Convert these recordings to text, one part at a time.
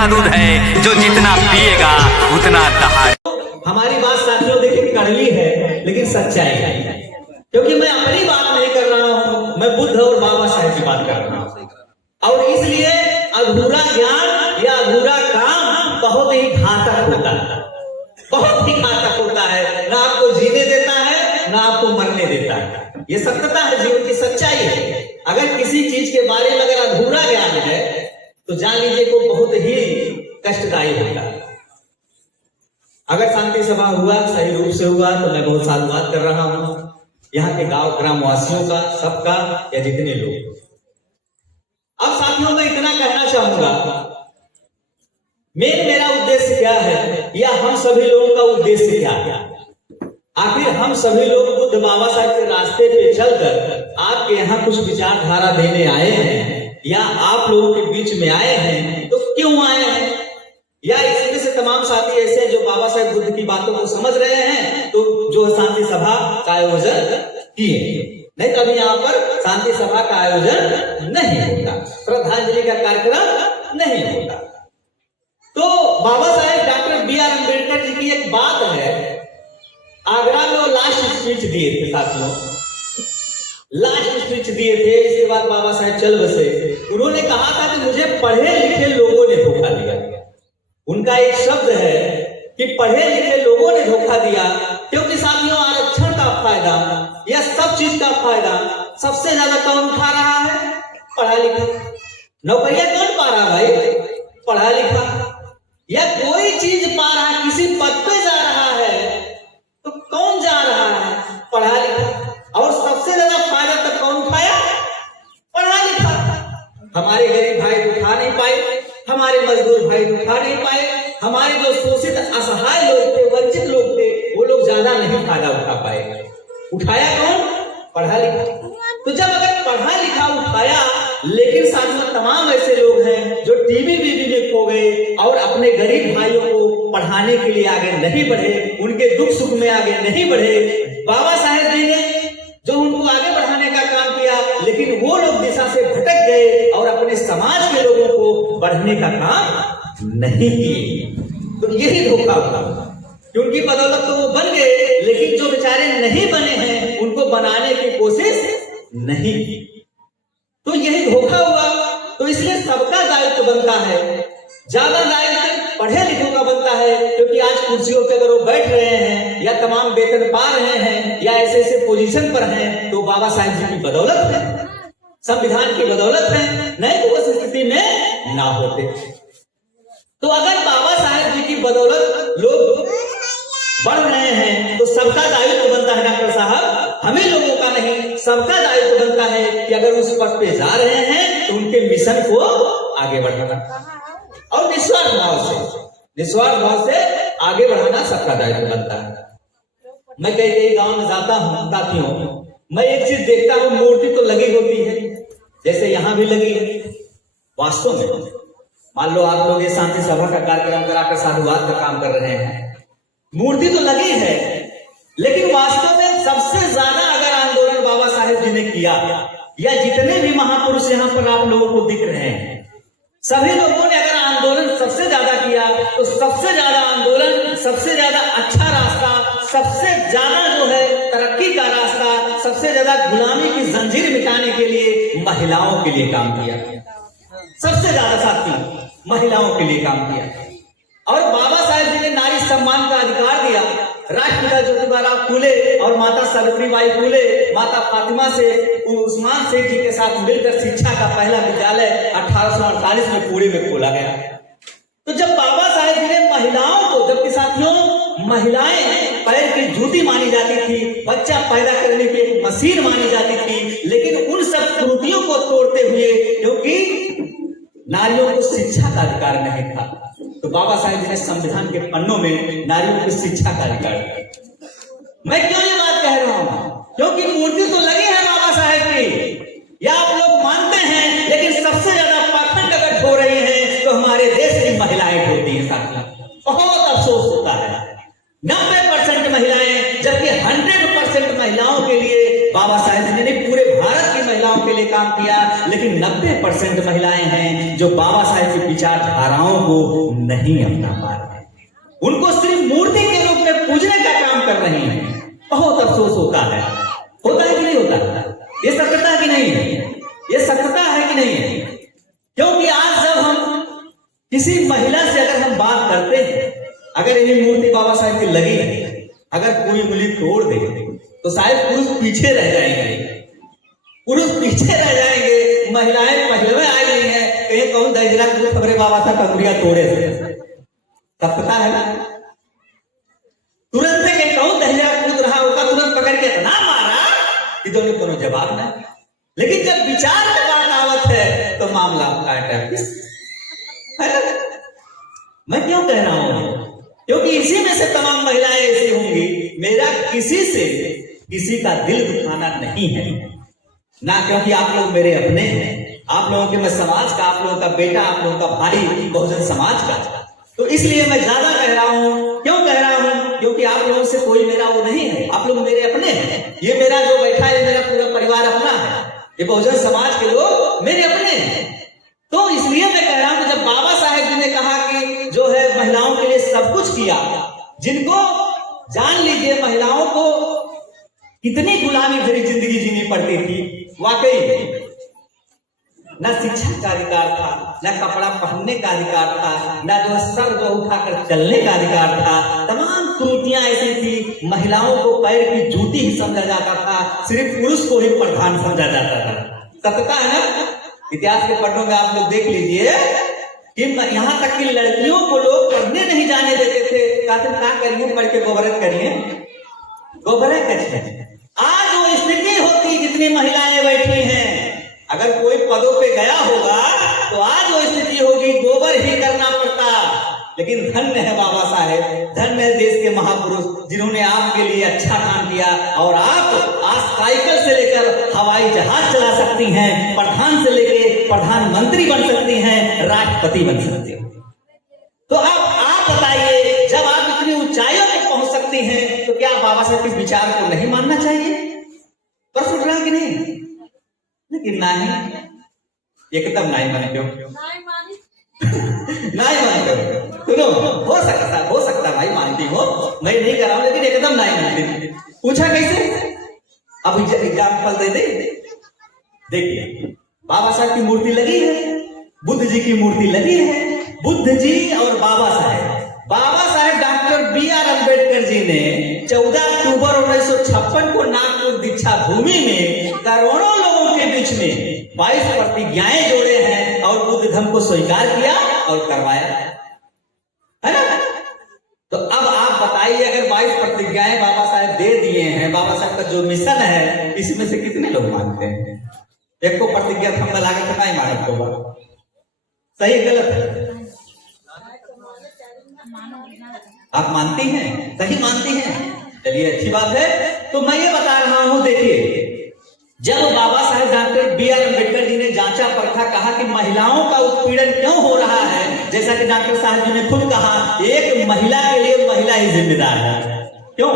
का दूध है जो जितना पिएगा उतना दहाड़। हमारी बात साथियों देखिए कड़वी है लेकिन सच्चाई है, क्योंकि मैं अपनी बात नहीं कर रहा हूं, मैं बुद्ध और बाबा साहेब की बात कर रहा हूं। और इसलिए अधूरा ज्ञान या अधूरा काम बहुत ही घातक होता है, बहुत ही घातक होता है। ना आपको जीने देता है ना आपको मरने देता है। ये सत्यता है, जीवन की सच्चाई है। अगर किसी चीज के बारे में अगर अधूरा ज्ञान है तो जान लीजिए को बहुत ही कष्टदायी होगा। अगर शांति सभा हुआ, सही रूप से हुआ, तो मैं बहुत साधुवाद कर रहा हूं यहाँ के गांव ग्रामवासियों का, सबका, या जितने लोग। अब साथियों मैं इतना कहना चाहूंगा, मेरा उद्देश्य क्या है या हम सभी लोगों का उद्देश्य क्या है। आखिर हम सभी लोग बुद्ध बाबा साहब के रास्ते पे चलकर आपके यहाँ कुछ विचारधारा देने आए हैं या आप लोगों के बीच में आए हैं, तो क्यों आए हैं? या इसमें से तमाम साथी ऐसे हैं जो बाबा साहेब बुद्ध की बातों को समझ रहे हैं, तो जो शांति सभा का आयोजन किए। नहीं कभी यहाँ पर शांति सभा का आयोजन नहीं होता, श्रद्धांजलि का कार्यक्रम नहीं होता। तो बाबा साहेब डॉक्टर बी.आर. अम्बेडकर जी की एक बात है, आगरा में वो लास्ट स्पीच दिए थे साथियों, लास्ट स्पीच दिए थे। इसके बाद बाबा साहेब चल बसे। उन्होंने कहा था कि मुझे पढ़े लिखे लोगों ने धोखा दिया। उनका एक शब्द है कि पढ़े लिखे लोगों ने धोखा दिया, क्योंकि साथियों आरक्षण का फायदा या सब चीज का फायदा सबसे ज्यादा कौन उठा रहा है? पढ़ा लिखा। नौकरियां कौन पा रहा भाई? पढ़ा लिखा। या कोई चीज पा रहा, किसी पद पे जा रहा है तो कौन जा रहा है? पढ़ा लिखा। और सबसे ज्यादा फायदा तक कौन उठाया? पढ़ा लिखा। हमारे गरीब भाई उठा नहीं पाए, हमारे मजदूर भाई उठा नहीं पाए, हमारे जो शोषित असहाय लोग थे, वंचित लोग थे, वो लोग ज्यादा नहीं फायदा उठा पाए। उठाया कौन? पढ़ा लिखा। तो जब अगर पढ़ा लिखा उठाया, लेकिन साथ में तमाम ऐसे लोग हैं जो टीवी बीवी में खो गए और अपने गरीब भाइयों को पढ़ाने के लिए आगे नहीं बढ़े, उनके दुख सुख में आगे नहीं बढ़े। बाबा साहेब जी ने जो उनको आगे बढ़ाने का काम किया, लेकिन वो लोग दिशा से भटक गए और अपने समाज के लोगों को बढ़ने का काम नहीं किए। तो यही धोखा हुआ कि उनकी बदौलत तो वो बन गए, लेकिन जो बेचारे नहीं बने हैं उनको बनाने की कोशिश नहीं की। तो यही धोखा हुआ। तो इसलिए सबका दायित्व बनता है, ज्यादा दायित्व पढ़े लिखों का बनता है, क्योंकि आज कुर्सियों पे अगर वो बैठ रहे हैं या तमाम वेतन पा रहे हैं या ऐसे ऐसे पोजीशन पर हैं, तो बाबा साहेब जी की बदौलत है, संविधान की बदौलत है। नहीं तो उस स्थिति में ना होते। तो अगर बाबा साहेब जी की बदौलत लोग बढ़ रहे हैं तो सबका दायित्व बनता है डॉक्टर साहब, हमें लोगों का नहीं, सबका दायित्व बनता है कि अगर उस पथ पे जा रहे हैं तो उनके मिशन को आगे बढ़ाना और निस्वार्थ भाव से आगे बढ़ाना सबका दायित्व बनता है। मैं कई कई गांव में जाता हूँ साथियों, मैं एक चीज देखता हूँ, मूर्ति तो लगी होती है, जैसे यहाँ भी लगी है। वास्तव में मान लो आप लोग ये शांति सभा का कार्यक्रम कराकर साधुवाद का काम कर रहे हैं, मूर्ति तो लगी है, लेकिन वास्तव में सबसे ज्यादा अगर आंदोलन बाबा साहेब जी ने किया या जितने भी महापुरुष यहाँ पर आप लोगों को दिख रहे हैं, सभी लोगों ने अगर आंदोलन सबसे ज्यादा किया, तो सबसे ज्यादा आंदोलन, सबसे ज्यादा अच्छा रास्ता, सबसे ज्यादा जो है तरक्की का रास्ता, सबसे ज्यादा गुलामी की जंजीर मिटाने के लिए महिलाओं के लिए काम किया। सबसे ज्यादा साथी महिलाओं के लिए काम किया। और बाबा साहेब जी ने नारी सम्मान का अधिकार दिया। राष्ट्रपिता ज्योतिबा फूले और माता सावित्रीबाई फूले, माता फातिमा से उस्मान शेख जी के साथ मिलकर शिक्षा का पहला विद्यालय 1848 में पुणे में खोला गया। तो जब बाबा साहेब जी ने महिलाओं को, जबकि साथियों महिलाएं पैर की जूती मानी जाती थी, बच्चा पैदा करने की एक मशीन मानी जाती थी, लेकिन उन सब त्रुटियों को तोड़ते हुए, क्योंकि नारियों को शिक्षा का अधिकार नहीं था, तो बाबा साहेब जी ने संविधान के पन्नों में नारियों की शिक्षा का अधिकार दिया। मैं क्यों ये बात कह रहा हूं? क्योंकि मूर्ति तो लगी है बाबा साहेब की, या आप लोग मानते हैं, लेकिन सबसे ज्यादा पाखंड अगर हो रही है तो हमारे देश की महिलाएं होती है साथियों। बहुत अफसोस होता है, 90% महिलाएं, जबकि 100% महिलाओं के लिए बाबा साहेब जी ने पूरे भारत की महिलाओं के के लिए काम किया, लेकिन 90% महिलाएं हैं जो बाबा साहेब की विचारधाराओं को नहीं अपना पा रहे, उनको सिर्फ मूर्ति के रूप में पूजने का काम कर रही हैं। बहुत अफसोस होता है कि नहीं होता? ये सत्यता की नहीं है, ये सत्यता है कि नहीं है? क्योंकि आज जब हम किसी महिला से अगर हम बात करते हैं, अगर ये मूर्ति बाबा साहेब की लगी है, अगर कोई उंगली तोड़ दे तो शायद पुरुष पीछे रह जाएंगे, महिलाएं पहले में आई नहीं है, कहीं कौन दजरा को खबरे बाबा था कंगुरिया तोड़े थे, तब पता है ना, तुरंत कहीं कौन दजरा कूद रहा होगा, तुरंत पकड़ के इतना मारा कि दोनों कोनो जवाब ना। लेकिन जब विचार की बात आवत है तो मामला काटा है ना? मैं क्यों कह रहा हूं? क्योंकि इसी में से तमाम महिलाएं ऐसी होंगी, मेरा किसी से किसी का दिल दुखाना नहीं है ना, क्योंकि आप लोग मेरे अपने हैं, आप लोगों के मैं समाज का, आप लोगों का बेटा, आप लोगों का भाई, बहुजन समाज का, तो इसलिए मैं ज्यादा कह रहा हूं। क्यों कह रहा हूं? क्योंकि आप लोगों से कोई मेरा वो नहीं है, आप लोग मेरे अपने हैं। ये मेरा जो बैठा है मेरा पूरा परिवार अपना है, ये बहुजन समाज के लोग मेरे अपने हैं। तो इसलिए मैं कह रहा हूं कि जब बाबा साहेब जी ने कहा कि जो है महिलाओं के लिए सब कुछ किया, जिनको जान लीजिए महिलाओं को कितनी गुलामी भरी जिंदगी जीनी पड़ती थी, वाकई न शिक्षा का अधिकार था, न कपड़ा पहनने का अधिकार था, न जो सर जो उठाकर चलने का अधिकार था, तमाम त्रुटियां ऐसी थी। महिलाओं को पैर की जूती ही समझा जाता था, सिर्फ पुरुष को ही प्रधान समझा जाता था। सत्यता है ना? इतिहास के पन्नों में आप लोग देख लीजिए कि यहाँ तक कि लड़कियों को लोग पढ़ने नहीं जाने देते थे, कहते क्या करिए, पढ़ के गोबरत करिए। आज वो स्थिति होती, जितनी महिलाएं बैठी हैं, अगर कोई पदों पे गया होगा तो आज वो स्थिति होगी, गोबर ही करना पड़ता। लेकिन धन्य है बाबा साहेब, धन्य है देश के महापुरुष, जिन्होंने आपके लिए अच्छा काम किया, और आप आज साइकिल से लेकर हवाई जहाज चला सकती हैं, प्रधान से लेकर प्रधानमंत्री बन सकती हैं, राष्ट्रपति बन सकती हैं। तो अब आप बताइए, जब आप इतनी ऊंचाइयों तक पहुंच सकती हैं, तो क्या बाबा साहेब के विचार को नहीं मानना चाहिए? प्रश्न उठ रहा कि नहीं? लेकिन नहीं, एकदम नहीं माने। क्यों नहीं मानते हो? सुनो, हो सकता भाई मानती हो, मैं नहीं कर रहा हूं, लेकिन एकदम नहीं मानती। पूछा कैसे? अब एग्जाम्पल दे दे। देखिए, बाबा साहब की मूर्ति लगी है, बुद्ध जी की मूर्ति लगी है, बुद्ध जी और बाबा साहेब डॉक्टर B.R. अम्बेडकर जी ने 14 अक्टूबर 1956 को नागपुर दीक्षा भूमि में करोड़ों लोगों के बीच में 22 प्रतिज्ञाएं जोड़े हैं और बुद्ध धर्म को स्वीकार किया और करवाया, है ना? तो अब आप बताइए, अगर 22 प्रतिज्ञाएं बाबा साहेब दे दिए हैं, बाबा साहेब का जो मिशन है, इसमें से कितने लोग मानते हैं? एक को प्रतिज्ञा हम लगा के नहीं मानत होगा, सही गलत है? आप मानती हैं, सही मानती हैं, चलिए अच्छी बात है। तो मैं ये बता रहा हूं, देखिए, जब बाबा साहेब डॉक्टर B.R. अम्बेडकर जी ने जांचा परखा, कहा कि महिलाओं का उत्पीड़न क्यों हो रहा है, जैसा कि डॉक्टर साहब जी ने खुद कहा, एक महिला के लिए महिला ही जिम्मेदार है। क्यों?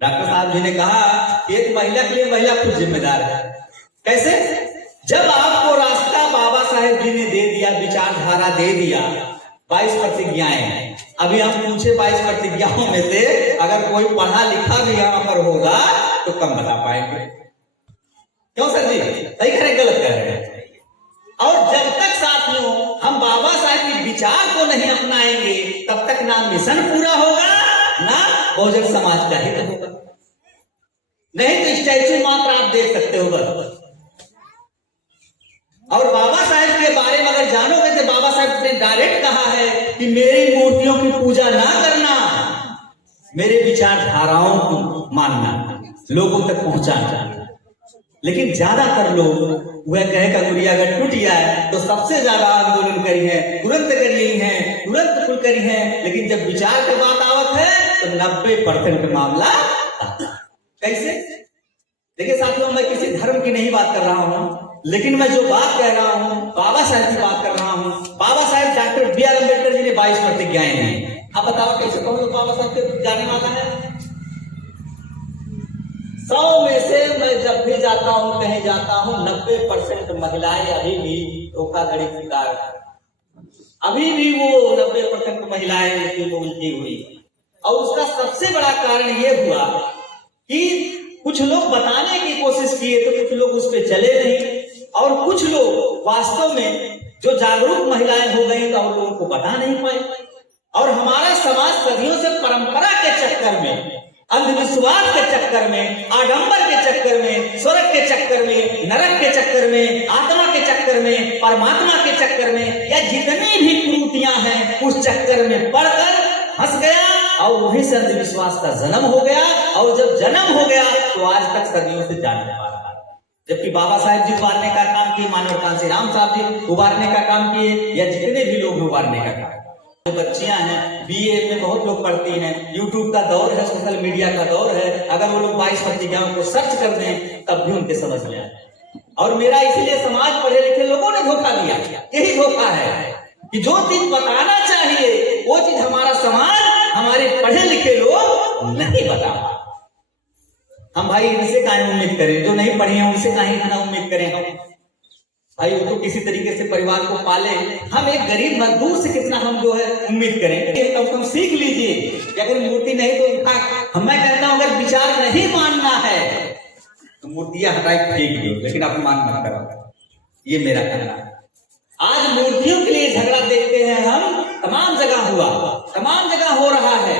डॉक्टर साहब जी ने कहा कि एक महिला के लिए महिला खुद जिम्मेदार है। कैसे? जब आपको रास्ता बाबा साहेब जी ने दे दिया, विचारधारा दे दिया, 22 प्रतिज्ञाएं, अभी हम पूछे 22 प्रतिज्ञाओं में से अगर कोई पढ़ा लिखा भी यहाँ पर होगा तो कम बता पाएंगे। क्यों सर जी? सही कह रहे, गलत कह रहे हैं? और जब तक साथियों हम बाबा साहब के विचार को नहीं अपनाएंगे, तब तक ना मिशन पूरा होगा, ना बहुजन समाज का हित होगा। नहीं तो स्टैच्यू मात्र आप देख सकते हो बस। और बाबा साहेब के बारे में अगर जानोगे तो बाबा साहेब ने डायरेक्ट कहा है कि मेरी मूर्तियों की पूजा ना करना, मेरे विचारधाराओं को मानना, लोगों तक पहुंचाना। लेकिन ज्यादातर लोग वह कहे कंगुरिया अगर टूट गया है तो सबसे ज्यादा आंदोलन करी है, तुरंत करी है, तुरंत कुल करी है। लेकिन जब विचार की बात आवत है तो 90% मामला कैसे? देखिए साथियों, मैं किसी धर्म की नहीं बात कर रहा हूं, लेकिन मैं जो बात कह रहा हूं बाबा साहब की बात कर रहा हूं। बाबा साहब डॉक्टर B.R. अम्बेडकर जी ने 22 प्रतिज्ञाएं दी। आप बताओ कैसे कहूं तो बाबा साहब के जाने वाला है? 100 में से मैं जब भी जाता हूँ, कहीं जाता हूँ, 90% महिलाएं अभी भी धोखाधड़ी की शिकार है। अभी भी वो 90% महिलाएं उसकी को उल्टी हुई। और उसका सबसे बड़ा कारण ये हुआ कि कुछ लोग बताने की कोशिश किए तो कुछ लोग उस पर चले नहीं, और कुछ लोग वास्तव में जो जागरूक महिलाएं हो गई तो और लोगों को बता नहीं पाए। और हमारा समाज सदियों से परंपरा के चक्कर में, अंधविश्वास के चक्कर में, आडंबर के चक्कर में, स्वर्ग के चक्कर में, नरक के चक्कर में, आत्मा के चक्कर में, परमात्मा के चक्कर में, या जितनी भी कुरीतियां हैं उस चक्कर में पड़कर फंस गया, और वहीं से अंधविश्वास का जन्म हो गया। और जब जन्म हो गया तो आज तक सदियों से जानने वाला। जबकि बाबा साहेब जी उबारने का काम किए, मानव कांसी राम साहब जी उबारने का काम किए, या जितने भी लोग उबारने का काम। बच्चियां हैं, बीए में बहुत लोग पढ़ती हैं, यूट्यूब का दौर है, सोशल मीडिया का दौर है, अगर वो लोग 22 पत्रिकाओं को सर्च कर दें तब भी उनके समझ में आए। और मेरा इसलिए समाज पढ़े लिखे लोगों ने धोखा दिया, यही धोखा है कि जो चीज बताना चाहिए वो चीज हमारा समाज, हमारे पढ़े लिखे लोग नहीं बता पा। हम भाई इनसे काहे उम्मीद करें, जो नहीं पढ़े हैं उनसे काहे इतना उम्मीद करें हम भाई। वो तो किसी तरीके से परिवार को पाले, हम एक गरीब मजदूर से कितना हम जो है उम्मीद करें। कम से कम सीख लीजिए कि अगर मूर्ति नहीं तो मैं कहता हूं अगर विचार नहीं मानना है तो मूर्तियां हटाए फेंक दो, लेकिन अपमान मत करो, ये मेरा कहना है। आज मूर्तियों के लिए झगड़ा देखते हैं हम, तमाम जगह हुआ, तमाम जगह हो रहा है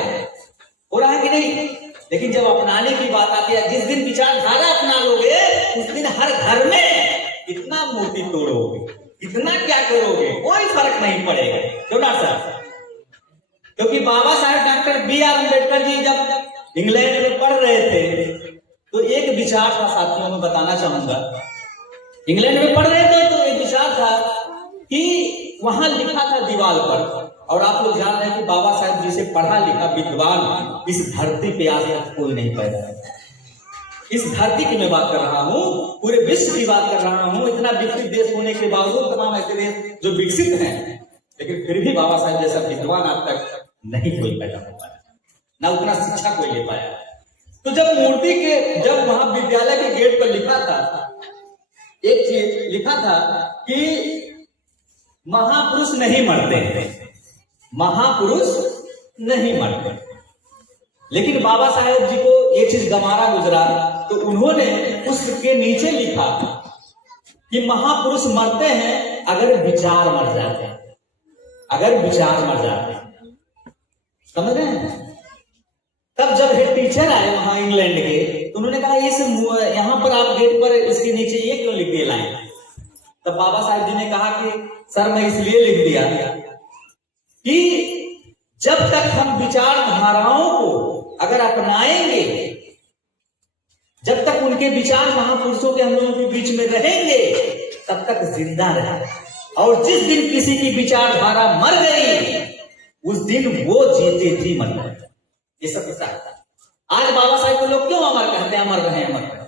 कि नहीं। लेकिन जब अपनाने की बात आती है, जिस दिन विचारधारा अपना लोगे उस दिन हर घर में इतना मूर्ति तोड़ोगे, इतना क्या करोगे, कोई फर्क नहीं पड़ेगा। क्यों ना सर? क्योंकि बाबा साहेब डॉक्टर B.R. अम्बेडकर जी जब इंग्लैंड में पढ़ रहे थे तो एक विचार था, साथियों में बताना चाहूंगा। इंग्लैंड में पढ़ रहे थे तो एक विचार था कि वहां लिखा था दीवार पर, और आप लोग जान रहे हैं कि बाबा साहेब जी से पढ़ा लिखा विद्वान इस धरती पे आज तक कोई नहीं पैदा है। इस धरती की मैं बात कर रहा हूँ, पूरे विश्व की बात कर रहा हूँ। इतना विकसित देश होने के बावजूद तमाम ऐसे देश जो विकसित हैं, लेकिन फिर भी बाबा साहेब जैसा विद्वान आज तक नहीं कोई पैदा हो पाया, ना उतना शिक्षा कोई ले पाया। तो जब वहां विद्यालय के गेट पर लिखा था, एक चीज लिखा था कि महापुरुष नहीं मरते, महापुरुष नहीं मरते। लेकिन बाबा साहेब जी को ये चीज गमारा गुजरा, तो उन्होंने उसके नीचे लिखा कि महापुरुष मरते हैं अगर विचार मर जाते हैं, अगर विचार मर जाते हैं। समझ रहे हैं? तब जब हेड टीचर आए वहां इंग्लैंड के, तो उन्होंने कहा यहाँ पर आप गेट पर इसके नीचे ये क्यों लिख दिए लाइन? तब बाबा साहेब जी ने कहा कि सर मैं इसलिए लिख दिया कि जब तक हम विचारधाराओं को अगर अपनाएंगे, जब तक उनके विचार महापुरुषों के हम लोगों के बीच में रहेंगे, तब तक जिंदा रहेंगे। और जिस दिन किसी की विचारधारा मर गई उस दिन वो जीते जी मर गए। ये सब आज बाबा साहेब को लोग क्यों अमर कहते हैं, अमर रहे, अमर रहे?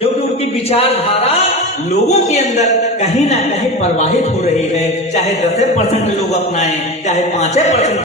क्योंकि उनकी विचारधारा लोगों के अंदर कहीं ना कहीं प्रवाहित हो रही है, चाहे 10% लोग अपनाएं, चाहे 5%